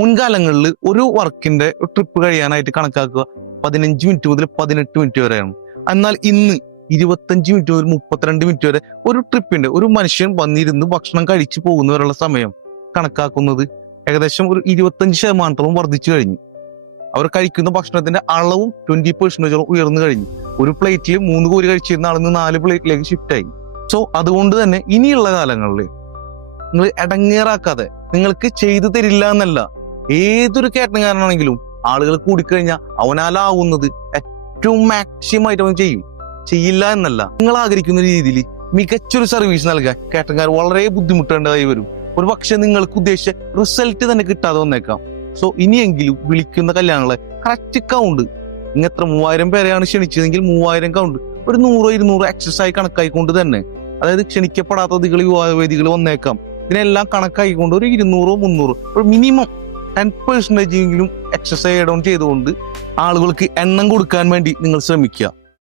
മുൻകാലങ്ങളിൽ ഒരു വർക്കിന്റെ ട്രിപ്പ് കഴിയാനായിട്ട് കണക്കാക്കുക. പതിനഞ്ച് മിനിറ്റ് മുതൽ പതിനെട്ട് മിനിറ്റ് വരെയാണ്. എന്നാൽ ഇന്ന് ഇരുപത്തഞ്ച് മിനിറ്റ് മുതൽ മുപ്പത്തിരണ്ട് മിനിറ്റ് വരെ ഒരു ട്രിപ്പിന്റെ ഒരു മനുഷ്യൻ വന്നിരുന്ന് ഭക്ഷണം കഴിച്ചു പോകുന്നവരുള്ള സമയം കണക്കാക്കുന്നത് ഏകദേശം ഒരു ഇരുപത്തഞ്ച് ശതമാനത്തോളം വർദ്ധിച്ചു കഴിഞ്ഞു. അവർ കഴിക്കുന്ന ഭക്ഷണത്തിന്റെ അളവും ട്വന്റി പെർസെന്റേജോളം ഉയർന്നു കഴിഞ്ഞു. ഒരു പ്ലേറ്റിൽ മൂന്ന് കോരി കഴിച്ചിരുന്ന ആളിന്ന് നാല് പ്ലേറ്റിലേക്ക് ഷിഫ്റ്റ് ആയി. സോ അതുകൊണ്ട് തന്നെ ഇനിയുള്ള കാലങ്ങളിൽ നിങ്ങൾ ഇടങ്ങേറാക്കാതെ നിങ്ങൾക്ക് ചെയ്തു തരില്ല എന്നല്ല ഏതൊരു കേട്ടനുകാരനാണെങ്കിലും ആളുകൾ കൂടിക്കഴിഞ്ഞാൽ അവനാലാവുന്നത് ഏറ്റവും മാക്സിമം ആയിട്ട് അവൻ ചെയ്യും. ചെയ്യില്ല എന്നല്ല. നിങ്ങൾ ആഗ്രഹിക്കുന്ന രീതിയിൽ മികച്ചൊരു സർവീസ് നൽകാൻ കേട്ടൻകാർ വളരെ ബുദ്ധിമുട്ടേണ്ടതായി വരും. ഒരു പക്ഷെ നിങ്ങൾക്ക് ഉദ്ദേശിച്ച റിസൾട്ട് തന്നെ കിട്ടാതെ വന്നേക്കാം. സോ ഇനിയെങ്കിലും വിളിക്കുന്ന കല്യാണങ്ങളെ കറക്റ്റ് കൗണ്ട് നിങ്ങൾ എത്ര മൂവായിരം പേരെയാണ് ക്ഷണിച്ചതെങ്കിൽ മൂവായിരം കൗണ്ട് ഒരു നൂറോ ഇരുന്നൂറോ ആയി കണക്കായിക്കൊണ്ട് തന്നെ. അതായത് ക്ഷണിക്കപ്പെടാത്ത അതികൾ വിവാഹവേദികൾ വന്നേക്കാം. ഇതിനെല്ലാം കണക്കായിക്കൊണ്ട് ഒരു ഇരുന്നൂറോ മുന്നൂറോ ഒരു മിനിമം ടെൻ പെർസെന്റേജ് എങ്കിലും എക്സസൈസ് ഡൗൺ ചെയ്തുകൊണ്ട് ആളുകൾക്ക് എണ്ണം കൊടുക്കാൻ വേണ്ടി നിങ്ങൾ ശ്രമിക്കുക.